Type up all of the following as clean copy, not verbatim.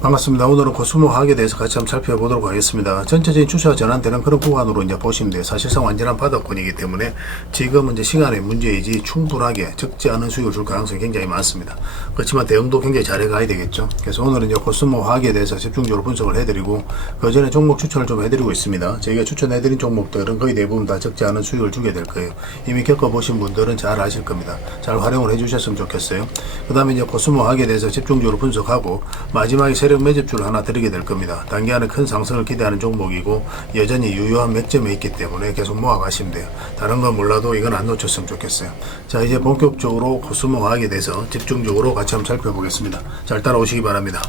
반갑습니다. 오늘은 코스모화학에 대해서 같이 한번 살펴보도록 하겠습니다. 전체적인 주차가 전환되는 그런 구간으로 이제 보시면 돼요. 사실상 완전한 바닥권이기 때문에 지금은 이제 시간의 문제이지 충분하게 적지 않은 수익을 줄 가능성이 굉장히 많습니다. 그렇지만 대응도 굉장히 잘해가야 되겠죠. 그래서 오늘은 이제 코스모화학에 대해서 집중적으로 분석을 해드리고 그 전에 종목 추천을 좀 해드리고 있습니다. 저희가 추천해드린 종목들은 거의 대부분 다 적지 않은 수익을 주게 될 거예요. 이미 겪어보신 분들은 잘 아실 겁니다. 잘 활용을 해주셨으면 좋겠어요. 그 다음에 이제 코스모화학에 대해서 집중적으로 분석하고 마지막에 세력 매집주를 하나 드리게 될 겁니다. 단기간에 큰 상승을 기대하는 종목이고 여전히 유효한 맥점에 있기 때문에 계속 모아가시면 돼요. 다른 건 몰라도 이건 안 놓쳤으면 좋겠어요. 자, 이제 본격적으로 코스모화학에 대해서 집중적으로 같이 한번 살펴보겠습니다. 잘 따라오시기 바랍니다.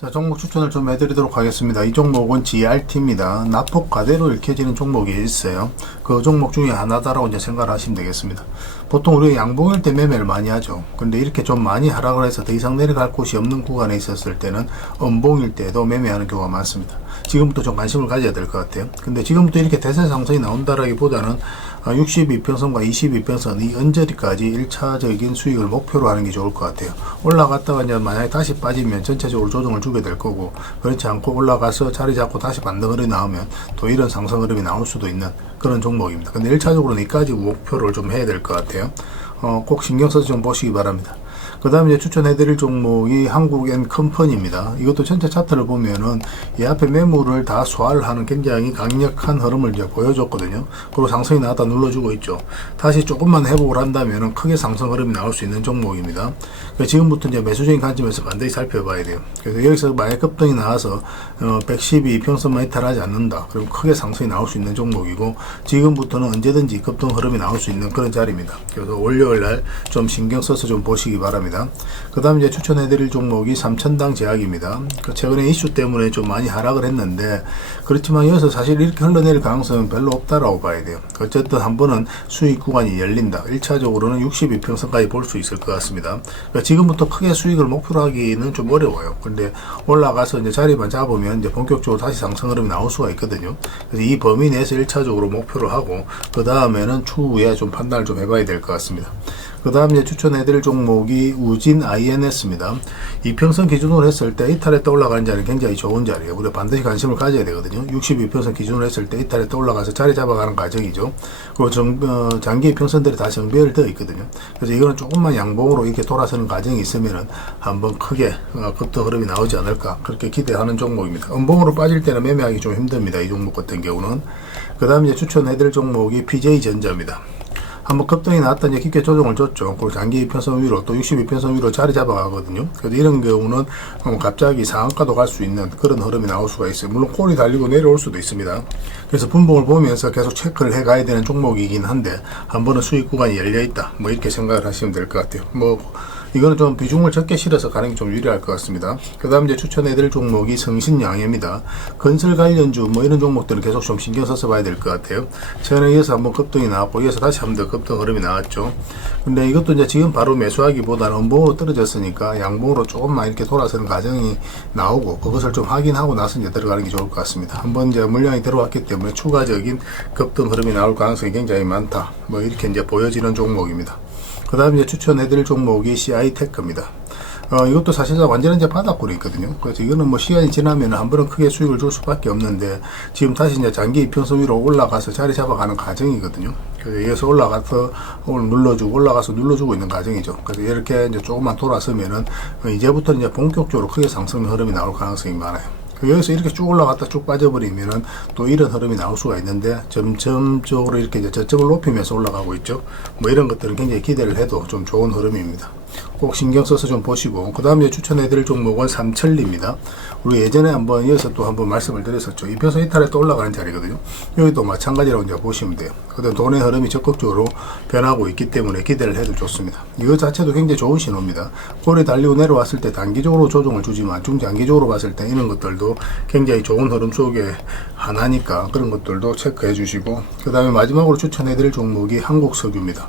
자, 종목 추천을 좀 해드리도록 하겠습니다. 이 종목은 GRT입니다. 낙폭 가대로 읽혀지는 종목이 있어요. 그 종목 중에 하나다라고 이제 생각을 하시면 되겠습니다. 보통 우리가 양봉일 때 매매를 많이 하죠. 근데 이렇게 좀 많이 하락을 해서 더 이상 내려갈 곳이 없는 구간에 있었을 때는 음봉일 때도 매매하는 경우가 많습니다. 지금부터 좀 관심을 가져야 될 것 같아요. 근데 지금부터 이렇게 대세 상승이 나온다라기보다는 62평선과 22평선 이 언저리까지 1차적인 수익을 목표로 하는 게 좋을 것 같아요. 올라갔다가 이제 만약에 다시 빠지면 전체적으로 조정을 주게 될 거고, 그렇지 않고 올라가서 자리 잡고 다시 반등이 나오면 또 이런 상승 흐름이 나올 수도 있는 그런 종목입니다. 근데 1차적으로는 이까지 목표를 좀 해야 될 것 같아요. 꼭 신경 써서 좀 보시기 바랍니다. 그 다음에 이제 추천해드릴 종목이 한국엔컴퍼니입니다. 이것도 전체 차트를 보면은 이 앞에 매물을 다 소화를 하는 굉장히 강력한 흐름을 이제 보여줬거든요. 그리고 상승이 나왔다 눌러주고 있죠. 다시 조금만 회복을 한다면은 크게 상승 흐름이 나올 수 있는 종목입니다. 그러니까 지금부터 이제 매수적인 관점에서 반드시 살펴봐야 돼요. 그래서 여기서 만약 급등이 나와서 112평선만 이탈하지 않는다. 그럼 크게 상승이 나올 수 있는 종목이고, 지금부터는 언제든지 급등 흐름이 나올 수 있는 그런 자리입니다. 그래서 월요일날 좀 신경 써서 좀 보시기 바랍니다. 그 다음 이제 추천해드릴 종목이 삼천당 제약입니다. 최근에 이슈 때문에 좀 많이 하락을 했는데, 그렇지만 여기서 사실 이렇게 흘러내릴 가능성은 별로 없다라고 봐야 돼요. 어쨌든 한 번은 수익 구간이 열린다. 1차적으로는 62평선까지 볼 수 있을 것 같습니다. 그러니까 지금부터 크게 수익을 목표로 하기는 좀 어려워요. 근데 올라가서 이제 자리만 잡으면 이제 본격적으로 다시 상승 흐름이 나올 수가 있거든요. 그래서 이 범위 내에서 1차적으로 목표로 하고, 그 다음에는 추후에 좀 판단을 좀 해봐야 될 것 같습니다. 그 다음 이제 추천해드릴 종목이 우진 INS입니다. 이평선 기준으로 했을 때 이탈했다 올라가는 자리는 굉장히 좋은 자리예요. 우리가 반드시 관심을 가져야 되거든요. 62평선 기준으로 했을 때 이탈했다 올라가서 자리 잡아가는 과정이죠. 그리고 장기 평선들이 다 정비를 되어 있거든요. 그래서 이거는 조금만 양봉으로 이렇게 돌아서는 과정이 있으면은 한번 크게 급등 흐름이 나오지 않을까, 그렇게 기대하는 종목입니다. 음봉으로 빠질 때는 매매하기 좀 힘듭니다. 이 종목 같은 경우는. 그 다음 이제 추천해드릴 종목이 PJ전자입니다. 한번 급등이 나왔다 이제 깊게 조정을 줬죠. 그리고 장기 이평선 위로 또 62평선 위로 자리 잡아가거든요. 그래서 이런 경우는 갑자기 상한가도 갈 수 있는 그런 흐름이 나올 수가 있어요. 물론 콜이 달리고 내려올 수도 있습니다. 그래서 분봉을 보면서 계속 체크를 해 가야 되는 종목이긴 한데, 한 번은 수익 구간이 열려있다, 뭐 이렇게 생각을 하시면 될 것 같아요. 이거는 좀 비중을 적게 실어서 가는 게 좀 유리할 것 같습니다. 그 다음 이제 추천해드릴 종목이 성신양해입니다. 건설 관련주 이런 종목들은 계속 좀 신경 써서 봐야 될 것 같아요. 최근에 이어서 한번 급등이 나왔고, 이어서 다시 한번 더 급등 흐름이 나왔죠. 근데 이것도 이제 지금 바로 매수하기보다는 음봉으로 떨어졌으니까 양봉으로 조금만 이렇게 돌아서는 과정이 나오고, 그것을 좀 확인하고 나서 이제 들어가는 게 좋을 것 같습니다. 한번 이제 물량이 들어왔기 때문에 추가적인 급등 흐름이 나올 가능성이 굉장히 많다, 이렇게 이제 보여지는 종목입니다. 그 다음 이제 추천해드릴 종목이 CI테크입니다. 이것도 사실상 완전히 이제 바닥권에 있거든요. 그래서 이거는 시간이 지나면 한 번은 크게 수익을 줄 수밖에 없는데, 지금 다시 이제 장기 이평선 위로 올라가서 자리 잡아가는 과정이거든요. 그래서 여기서 올라가서 눌러주고 올라가서 눌러주고 있는 과정이죠. 그래서 이렇게 이제 조금만 돌아서면은 이제부터 이제 본격적으로 크게 상승 흐름이 나올 가능성이 많아요. 여기서 이렇게 쭉 올라갔다 쭉 빠져버리면은 또 이런 흐름이 나올 수가 있는데, 점점적으로 이렇게 이제 저점을 높이면서 올라가고 있죠. 이런 것들은 굉장히 기대를 해도 좀 좋은 흐름입니다. 꼭 신경 써서 좀 보시고, 그 다음에 추천해드릴 종목은 삼천리입니다. 우리 예전에 한번 이어서 또 한번 말씀을 드렸었죠. 이평선 이탈에 또 올라가는 자리거든요. 여기도 마찬가지라고 이제 보시면 돼요. 근데 돈의 흐름이 적극적으로 변하고 있기 때문에 기대를 해도 좋습니다. 이거 자체도 굉장히 좋은 신호입니다. 골이 달리고 내려왔을 때 단기적으로 조정을 주지만 중장기적으로 봤을 때 이런 것들도 굉장히 좋은 흐름 속에 하나니까 그런 것들도 체크해 주시고, 그 다음에 마지막으로 추천해드릴 종목이 한국석유입니다.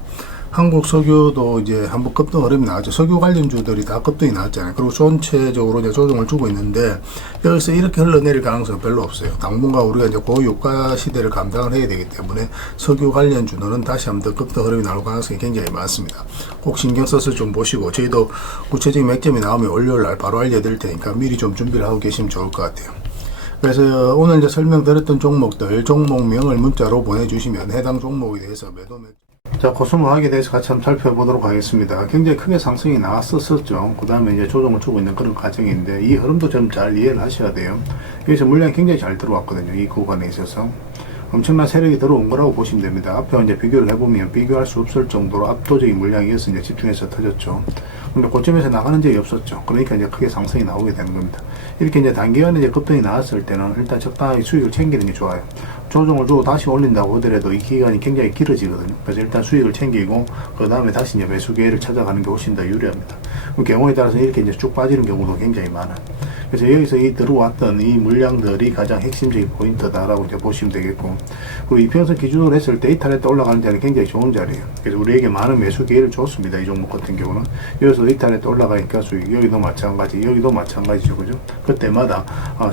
한국 석유도 이제 한번 급등 흐름이 나왔죠. 석유 관련주들이 다 급등이 나왔잖아요. 그리고 전체적으로 이제 조정을 주고 있는데 여기서 이렇게 흘러내릴 가능성은 별로 없어요. 당분간 우리가 이제 고유가 시대를 감당을 해야 되기 때문에 석유 관련주들은 다시 한번 더 급등 흐름이 나올 가능성이 굉장히 많습니다. 꼭 신경 써서 좀 보시고 저희도 구체적인 맥점이 나오면 월요일날 바로 알려드릴 테니까 미리 좀 준비를 하고 계시면 좋을 것 같아요. 그래서 오늘 이제 설명드렸던 종목들 종목명을 문자로 보내주시면 해당 종목에 대해서 매도 자, 코스모학에 대해서 같이 한번 살펴보도록 하겠습니다. 굉장히 크게 상승이 나왔었죠. 그 다음에 이제 조정을 주고 있는 그런 과정인데 이 흐름도 좀 잘 이해를 하셔야 돼요. 여기서 물량이 굉장히 잘 들어왔거든요. 이 구간에 있어서 엄청난 세력이 들어온 거라고 보시면 됩니다. 앞에 이제 비교를 해보면 비교할 수 없을 정도로 압도적인 물량이어서 이제 집중해서 터졌죠. 근데 고점에서 나가는 적이 없었죠. 그러니까 이제 크게 상승이 나오게 되는 겁니다. 이렇게 이제 단기간에 이제 급등이 나왔을 때는 일단 적당하게 수익을 챙기는 게 좋아요. 조정을 주고 다시 올린다고 하더라도 이 기간이 굉장히 길어지거든요. 그래서 일단 수익을 챙기고 그 다음에 다시 이제 매수 기회를 찾아가는 게 훨씬 더 유리합니다. 그 경우에 따라서 이렇게 이제 쭉 빠지는 경우도 굉장히 많아요. 그래서 여기서 이 들어왔던 이 물량들이 가장 핵심적인 포인트다라고 이제 보시면 되겠고, 그리고 이평선 기준으로 했을 때 이탈했다 올라가는 자리는 굉장히 좋은 자리예요. 그래서 우리에게 많은 매수 기회를 줬습니다. 이 종목 같은 경우는 여기서 이탈했다 올라가니까 수익, 여기도 마찬가지, 여기도 마찬가지죠, 그죠? 그때마다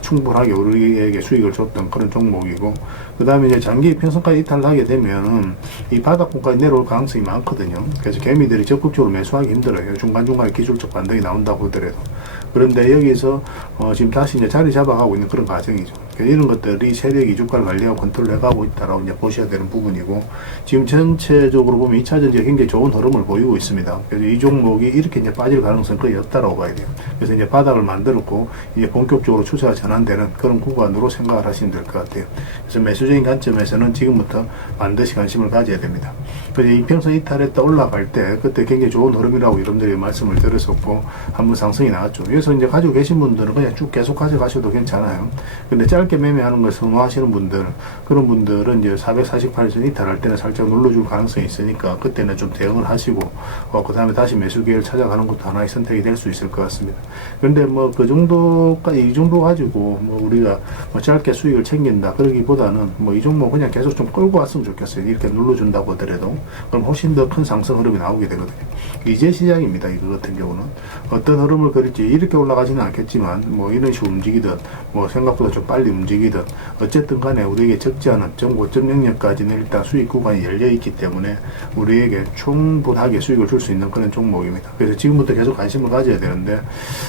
충분하게 우리에게 수익을 줬던 그런 종목이고, 그 다음에 이제 장기 이평선까지 이탈을 하게 되면은 이 바닥권까지 내려올 가능성이 많거든요. 그래서 개미들이 적극적으로 매수하기 힘들어요. 중간중간에 기술적 반등이 나온다고 하더라도. 그런데 여기서 지금 다시 이제 자리 잡아가고 있는 그런 과정이죠. 이런 것들이 세력이 주가를 관리하고 컨트롤 해가고 있다라고 이제 보셔야 되는 부분이고, 지금 전체적으로 보면 2차 전지가 굉장히 좋은 흐름을 보이고 있습니다. 그래서 이 종목이 이렇게 이제 빠질 가능성은 거의 없다라고 봐야 돼요. 그래서 이제 바닥을 만들었고, 이제 본격적으로 추세가 전환되는 그런 구간으로 생각을 하시면 될 것 같아요. 그래서 매수적인 관점에서는 지금부터 반드시 관심을 가져야 됩니다. 그래서 이평선 이탈했다 올라갈 때, 그때 굉장히 좋은 흐름이라고 여러분들이 말씀을 드렸었고, 한번 상승이 나왔죠. 그래서 이제 가지고 계신 분들은 그냥 쭉 계속 가져가셔도 괜찮아요. 근데 짧게 매매하는 걸 선호하시는 분들, 그런 분들은 이제 448선 이탈할 때는 살짝 눌러줄 가능성이 있으니까 그때는 좀 대응을 하시고, 그 다음에 다시 매수 기회를 찾아가는 것도 하나의 선택이 될 수 있을 것 같습니다. 근데 뭐 그 정도까지, 이 정도 가지고 뭐 우리가 뭐 짧게 수익을 챙긴다 그러기보다는 뭐 이 종목 그냥 계속 좀 끌고 왔으면 좋겠어요. 이렇게 눌러준다고 하더라도. 그럼 훨씬 더 큰 상승 흐름이 나오게 되거든요. 이제 시작입니다. 이거 같은 경우는 어떤 흐름을 그릴지 이렇게 올라가지는 않겠지만 뭐 이런 식으로 움직이든 뭐 생각보다 좀 빨리 움직이든 어쨌든 간에 우리에게 적지 않은 0.5.00까지는 일단 수익 구간이 열려 있기 때문에 우리에게 충분하게 수익을 줄 수 있는 그런 종목입니다. 그래서 지금부터 계속 관심을 가져야 되는데,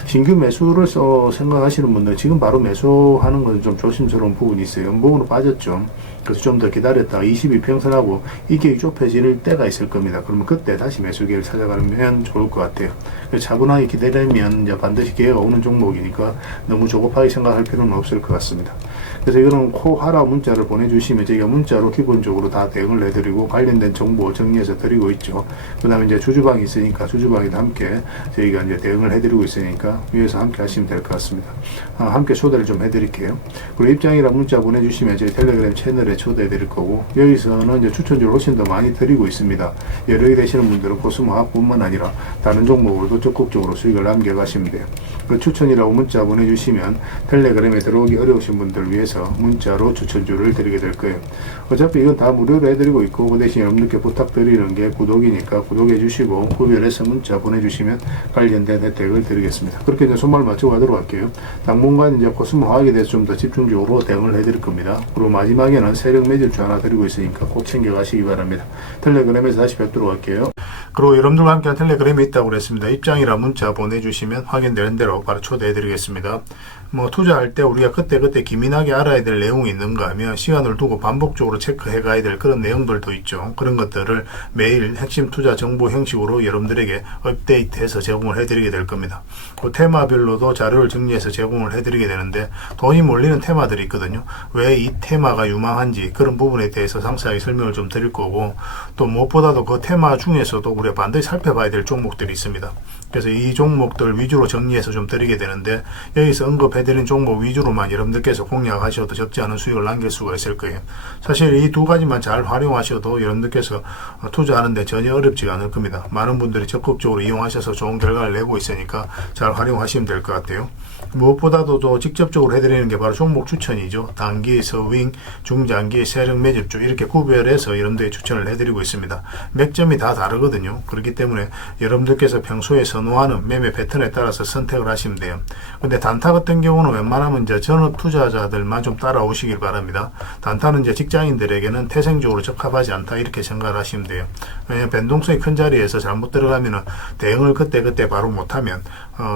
신규 매수를 생각하시는 분들 지금 바로 매수하는 건 좀 조심스러운 부분이 있어요. 연봉으로 빠졌죠. 그래서 좀 더 기다렸다가 22평선하고 이게 좁혀질 때가 있을 겁니다. 그러면 그때 다시 매수 기회를 찾아가면 좋을 것 같아요. 그래서 차분하게 기다리면 이제 반드시 기회가 오는 종목이니까 너무 조급하게 생각할 필요는 없을 것 같습니다. 그래서 이거는 코하라 문자를 보내주시면 저희가 문자로 기본적으로 다 대응을 해드리고 관련된 정보 정리해서 드리고 있죠. 그 다음에 이제 주주방이 있으니까 주주방에도 함께 저희가 이제 대응을 해드리고 있으니까 위에서 함께 하시면 될 것 같습니다. 함께 초대를 좀 해드릴게요. 그리고 입장이라 문자 보내주시면 저희 텔레그램 채널에 초대해 드릴 거고, 여기서는 이제 추천주를 훨씬 더 많이 드리고 있습니다. 여러 개 되시는 분들은 코스모학뿐만 아니라 다른 종목으로도 적극적으로 수익을 남겨가시면 돼요. 그 추천이라고 문자 보내주시면 텔레그램에 들어오기 어려우신 분들 위해서 문자로 추천주를 드리게 될 거예요. 어차피 이건 다 무료로 해드리고 있고, 그 대신 여러분들께 부탁드리는 게 구독이니까 구독해 주시고 구별해서 문자 보내주시면 관련된 혜택을 드리겠습니다. 그렇게 이제 손발 맞추고 가도록 할게요. 당분간 이제 코스모화학에 대해서 좀 더 집중적으로 대응을 해드릴 겁니다. 그리고 마지막에는 세력 매질주 하나 드리고 있으니까 꼭 챙겨가시기 바랍니다. 텔레그램에서 다시 뵙도록 할게요. 그리고 여러분들과 함께 텔레그램이 있다고 그랬습니다. 입장이라 문자 보내주시면 확인되는 대로 바로 초대해드리겠습니다. 뭐 투자할 때 우리가 그때 기민하게 알아야 될 내용이 있는가 하면 시간을 두고 반복적으로 체크해 가야 될 그런 내용들도 있죠. 그런 것들을 매일 핵심 투자 정보 형식으로 여러분들에게 업데이트해서 제공을 해드리게 될 겁니다. 그 테마별로도 자료를 정리해서 제공을 해드리게 되는데, 돈이 몰리는 테마들이 있거든요. 왜 이 테마가 유망한지 그런 부분에 대해서 상세하게 설명을 좀 드릴 거고, 또 무엇보다도 그 테마 중에서도 우리가 반드시 살펴봐야 될 종목들이 있습니다. 그래서 이 종목들 위주로 정리해서 좀 드리게 되는데, 여기서 언급해드린 종목 위주로만 여러분들께서 공략하셔도 적지 않은 수익을 남길 수가 있을 거예요. 사실 이 두 가지만 잘 활용하셔도 여러분들께서 투자하는데 전혀 어렵지가 않을 겁니다. 많은 분들이 적극적으로 이용하셔서 좋은 결과를 내고 있으니까 잘 활용하시면 될 것 같아요. 무엇보다도 더 직접적으로 해드리는 게 바로 종목 추천이죠. 단기, 서윙, 중장기, 세력 매집주 이렇게 구별해서 여러분들의 추천을 해드리고 있습니다. 맥점이 다 다르거든요. 그렇기 때문에 여러분들께서 평소에 선호하는 매매 패턴에 따라서 선택을 하시면 돼요. 근데 단타 같은 경우는 웬만하면 이제 전업 투자자들만 좀 따라오시길 바랍니다. 단타는 이제 직장인들에게는 태생적으로 적합하지 않다 이렇게 생각을 하시면 돼요. 왜냐하면 변동성이 큰 자리에서 잘못 들어가면은 대응을 그때 바로 못하면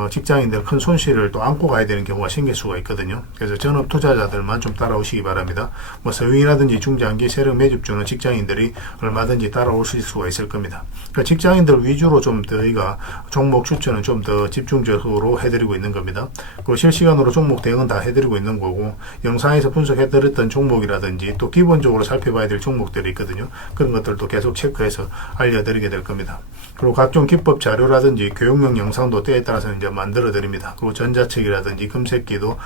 직장인들 큰 손실을 또 안고 가야 되는 경우가 생길 수가 있거든요. 그래서 전업 투자자들만 좀 따라오시기 바랍니다. 뭐 서윙이라든지 중장기 세력 매집주는 직장인들이 얼마든지 따라오실 수가 있을 겁니다. 그러니까 직장인들 위주로 좀 저희가 종목 추천은 좀 더 집중적으로 해드리고 있는 겁니다. 그리고 실시간으로 종목 대응은 다 해드리고 있는 거고, 영상에서 분석해드렸던 종목이라든지 또 기본적으로 살펴봐야 될 종목들이 있거든요. 그런 것들도 계속 체크해서 알려드리게 될 겁니다. 그리고 각종 기법 자료라든지 교육용 영상도 때에 따라서는 이제 만들어 드립니다. 그리고 전자책이라든지 금색기도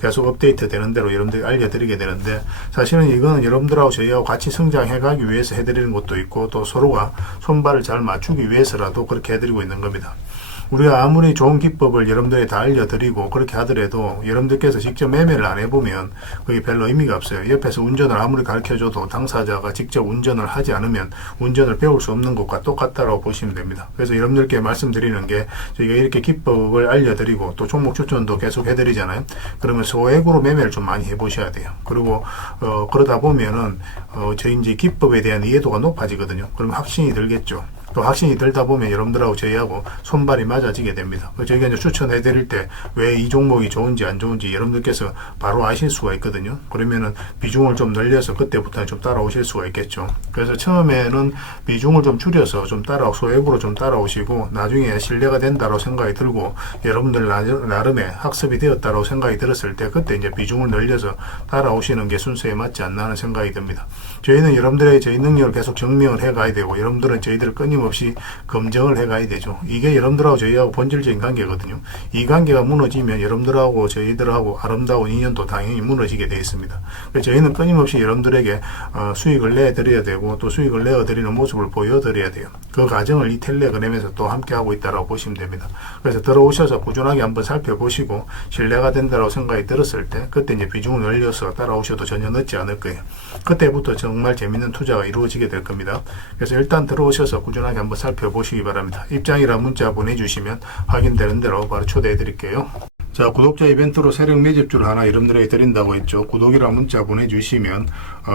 계속 업데이트 되는 대로 여러분들이 알려드리게 되는데, 사실은 이거는 여러분들하고 저희하고 같이 성장해 가기 위해서 해드리는 것도 있고, 또 서로가 손발을 잘 맞추기 위해서라도 그렇게 해드리고 있는 겁니다. 우리가 아무리 좋은 기법을 여러분들이 다 알려드리고 그렇게 하더라도 여러분들께서 직접 매매를 안 해보면 그게 별로 의미가 없어요. 옆에서 운전을 아무리 가르쳐줘도 당사자가 직접 운전을 하지 않으면 운전을 배울 수 없는 것과 똑같다고 보시면 됩니다. 그래서 여러분들께 말씀드리는 게, 저희가 이렇게 기법을 알려드리고 또 종목 추천도 계속 해드리잖아요. 그러면 소액으로 매매를 좀 많이 해보셔야 돼요. 그리고 그러다 보면은 저희 이제 기법에 대한 이해도가 높아지거든요. 그러면 확신이 들겠죠. 또 확신이 들다 보면 여러분들하고 저희하고 손발이 맞아지게 됩니다. 저희가 이제 추천해 드릴 때 왜 이 종목이 좋은지 안 좋은지 여러분들께서 바로 아실 수가 있거든요. 그러면은 비중을 좀 늘려서 그때부터는 좀 따라오실 수가 있겠죠. 그래서 처음에는 비중을 좀 줄여서 좀 소액으로 좀 따라오시고, 나중에 신뢰가 된다고 생각이 들고 여러분들 나름의 학습이 되었다고 생각이 들었을 때 그때 이제 비중을 늘려서 따라오시는 게 순서에 맞지 않나 하는 생각이 듭니다. 저희는 여러분들의 저희 능력을 계속 증명을 해 가야 되고, 여러분들은 저희들을 끊임없이 검증을 해 가야 되죠. 이게 여러분들하고 저희하고 본질적인 관계거든요. 이 관계가 무너지면 여러분들하고 저희들하고 아름다운 인연도 당연히 무너지게 되어 있습니다. 그래서 저희는 끊임없이 여러분들에게 수익을 내드려야 되고, 또 수익을 내어드리는 모습을 보여드려야 돼요. 그 과정을 이 텔레그램에서 또 함께 하고 있다고 보시면 됩니다. 그래서 들어오셔서 꾸준하게 한번 살펴보시고 신뢰가 된다고 생각이 들었을 때 그때 이제 비중을 늘려서 따라오셔도 전혀 늦지 않을 거예요. 그때부터 정말 재밌는 투자가 이루어지게 될 겁니다. 그래서 일단 들어오셔서 꾸준하게 한번 살펴보시기 바랍니다. 입장이라 문자 보내주시면 확인되는 대로 바로 초대해 드릴게요. 자, 구독자 이벤트로 세력 매집주를 하나 여러분들에게 드린다고 했죠. 구독이랑 문자 보내주시면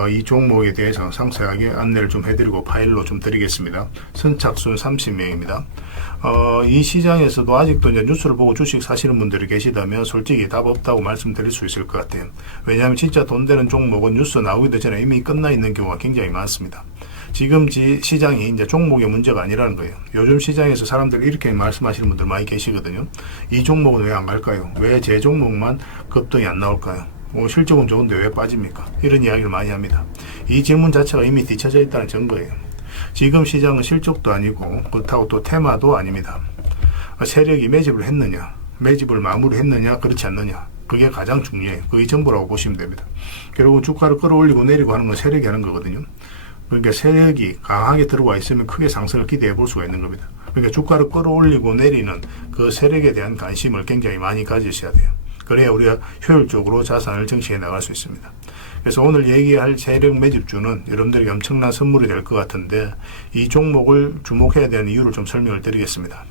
이 종목에 대해서 상세하게 안내를 좀 해드리고 파일로 좀 드리겠습니다. 선착순 30명입니다. 이 시장에서도 아직도 이제 뉴스를 보고 주식 사시는 분들이 계시다면 솔직히 답 없다고 말씀드릴 수 있을 것 같아요. 왜냐하면 진짜 돈 되는 종목은 뉴스 나오기도 전에 이미 끝나 있는 경우가 굉장히 많습니다. 지금 시장이 이제 종목의 문제가 아니라는 거예요. 요즘 시장에서 사람들이 이렇게 말씀하시는 분들 많이 계시거든요. 이 종목은 왜 안 갈까요? 왜 제 종목만 급등이 안 나올까요? 실적은 좋은데 왜 빠집니까? 이런 이야기를 많이 합니다. 이 질문 자체가 이미 뒤쳐져 있다는 증거예요. 지금 시장은 실적도 아니고 그렇다고 또 테마도 아닙니다. 세력이 매집을 했느냐, 매집을 마무리했느냐, 그렇지 않느냐, 그게 가장 중요해요. 그게 전부라고 보시면 됩니다. 결국은 주가를 끌어올리고 내리고 하는 건 세력이 하는 거거든요. 그러니까 세력이 강하게 들어와 있으면 크게 상승을 기대해 볼 수가 있는 겁니다. 그러니까 주가를 끌어올리고 내리는 그 세력에 대한 관심을 굉장히 많이 가지셔야 돼요. 그래야 우리가 효율적으로 자산을 증식해 나갈 수 있습니다. 그래서 오늘 얘기할 세력 매집주는 여러분들에게 엄청난 선물이 될 것 같은데, 이 종목을 주목해야 되는 이유를 좀 설명을 드리겠습니다.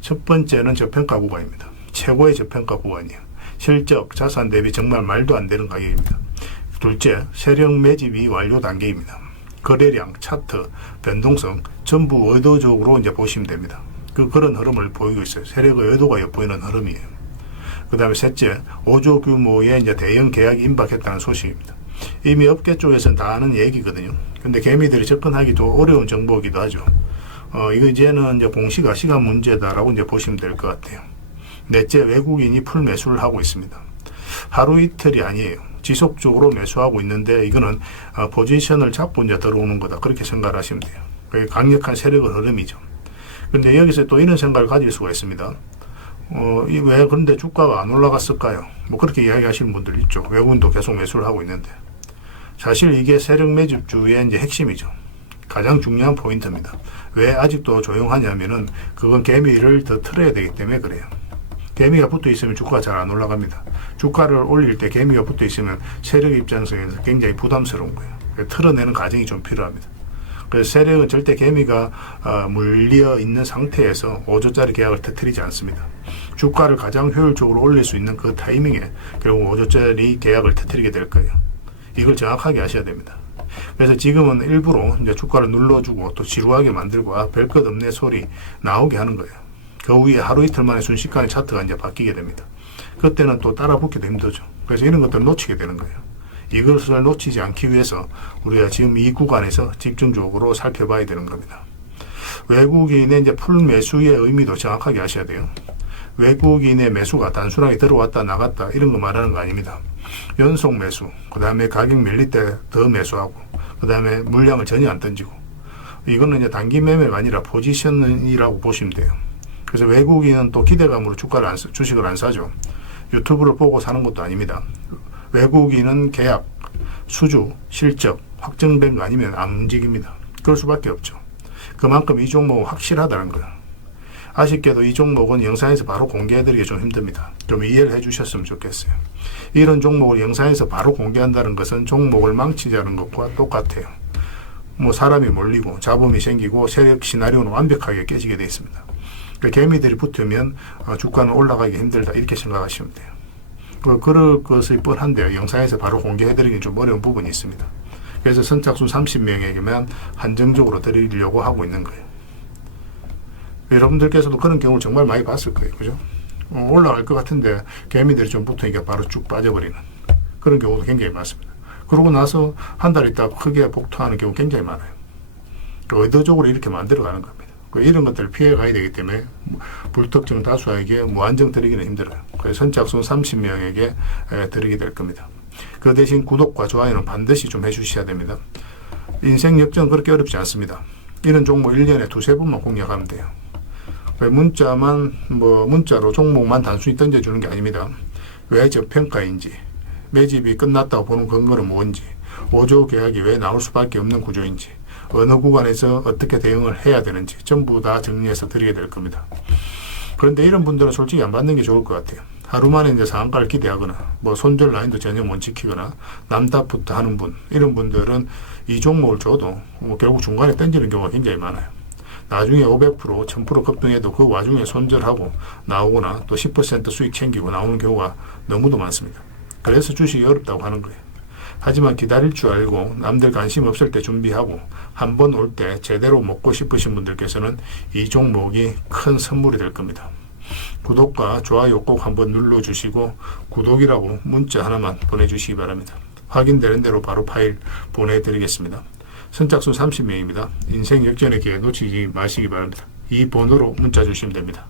첫 번째는 저평가 구간입니다. 최고의 저평가 구간이에요. 실적, 자산 대비 정말 말도 안 되는 가격입니다. 둘째, 세력 매집이 완료 단계입니다. 거래량, 차트, 변동성 전부 의도적으로 이제 보시면 됩니다. 그런 흐름을 보이고 있어요. 세력의 의도가 엿보이는 흐름이에요. 그 다음에 셋째, 5조 규모의 이제 대형 계약이 임박했다는 소식입니다. 이미 업계 쪽에서는 다 아는 얘기거든요. 근데 개미들이 접근하기 좀 어려운 정보이기도 하죠. 이거 이제는 이제 공시가 시간 문제다라고 이제 보시면 될 것 같아요. 넷째, 외국인이 풀 매수를 하고 있습니다. 하루 이틀이 아니에요. 지속적으로 매수하고 있는데 이거는 포지션을 잡고 이제 들어오는 거다, 그렇게 생각하시면 돼요. 그게 강력한 세력의 흐름이죠. 근데 여기서 또 이런 생각을 가질 수가 있습니다. 왜 그런데 주가가 안 올라갔을까요? 뭐 그렇게 이야기하시는 분들 있죠. 외국인도 계속 매수를 하고 있는데. 사실 이게 세력 매집주의 이제 핵심이죠. 가장 중요한 포인트입니다. 왜 아직도 조용하냐면은 그건 개미를 더 틀어야 되기 때문에 그래요. 개미가 붙어 있으면 주가가 잘 안 올라갑니다. 주가를 올릴 때 개미가 붙어 있으면 세력 입장에서 굉장히 부담스러운 거예요. 틀어내는 과정이 좀 필요합니다. 그래서 세력은 절대 개미가 물려 있는 상태에서 5조짜리 계약을 터뜨리지 않습니다. 주가를 가장 효율적으로 올릴 수 있는 그 타이밍에 결국 5조짜리 계약을 터뜨리게 될 거예요. 이걸 정확하게 아셔야 됩니다. 그래서 지금은 일부러 이제 주가를 눌러주고 또 지루하게 만들고 별 것 없네 소리 나오게 하는 거예요. 그 후에 하루 이틀 만에 순식간에 차트가 이제 바뀌게 됩니다. 그때는 또 따라 붙기도 힘들죠. 그래서 이런 것들을 놓치게 되는 거예요. 이것을 놓치지 않기 위해서 우리가 지금 이 구간에서 집중적으로 살펴봐야 되는 겁니다. 외국인의 이제 풀 매수의 의미도 정확하게 아셔야 돼요. 외국인의 매수가 단순하게 들어왔다 나갔다 이런 거 말하는 거 아닙니다. 연속 매수, 그 다음에 가격 밀릴 때 더 매수하고, 그 다음에 물량을 전혀 안 던지고, 이거는 이제 단기 매매가 아니라 포지션이라고 보시면 돼요. 그래서 외국인은 또 기대감으로 주식을 안 사죠. 유튜브를 보고 사는 것도 아닙니다. 외국인은 계약, 수주, 실적 확정된 거 아니면 안 움직입니다. 그럴 수밖에 없죠. 그만큼 이 종목은 확실하다는 거예요. 아쉽게도 이 종목은 영상에서 바로 공개해드리기 좀 힘듭니다. 좀 이해를 해주셨으면 좋겠어요. 이런 종목을 영상에서 바로 공개한다는 것은 종목을 망치자는 것과 똑같아요. 뭐 사람이 몰리고 잡음이 생기고 세력 시나리오는 완벽하게 깨지게 되어 있습니다. 개미들이 붙으면 주가는 올라가기 힘들다 이렇게 생각하시면 돼요. 그럴 것이 뻔한데요. 영상에서 바로 공개해드리기 좀 어려운 부분이 있습니다. 그래서 선착순 30명에게만 한정적으로 드리려고 하고 있는 거예요. 여러분들께서도 그런 경우를 정말 많이 봤을 거예요. 그죠? 올라갈 것 같은데 개미들이 좀 붙으니까 바로 쭉 빠져버리는 그런 경우도 굉장히 많습니다. 그러고 나서 한 달 있다가 크게 복토하는 경우 굉장히 많아요. 의도적으로 이렇게 만들어가는 겁니다. 이런 것들을 피해 가야 되기 때문에 불특정 다수에게 무한정 드리기는 힘들어요. 그래서 선착순 30명에게 드리게 될 겁니다. 그 대신 구독과 좋아요는 반드시 좀 해주셔야 됩니다. 인생 역전은 그렇게 어렵지 않습니다. 이런 종목 1년에 두세 번만 공략하면 돼요. 문자로 종목만 단순히 던져주는 게 아닙니다. 왜 저평가인지, 매집이 끝났다고 보는 근거는 뭔지, 5조 계약이 왜 나올 수밖에 없는 구조인지, 어느 구간에서 어떻게 대응을 해야 되는지 전부 다 정리해서 드리게 될 겁니다. 그런데 이런 분들은 솔직히 안 받는 게 좋을 것 같아요. 하루 만에 이제 상한가를 기대하거나 손절 라인도 전혀 못 지키거나 남답부터 하는 분, 이런 분들은 이 종목을 줘도 결국 중간에 던지는 경우가 굉장히 많아요. 나중에 500%, 1000% 급등해도 그 와중에 손절하고 나오거나 또 10% 수익 챙기고 나오는 경우가 너무도 많습니다. 그래서 주식이 어렵다고 하는 거예요. 하지만 기다릴 줄 알고 남들 관심 없을 때 준비하고 한 번 올 때 제대로 먹고 싶으신 분들께서는 이 종목이 큰 선물이 될 겁니다. 구독과 좋아요 꼭 한번 눌러주시고 구독이라고 문자 하나만 보내주시기 바랍니다. 확인되는 대로 바로 파일 보내드리겠습니다. 선착순 30명입니다. 인생 역전의 기회 놓치지 마시기 바랍니다. 이 번호로 문자 주시면 됩니다.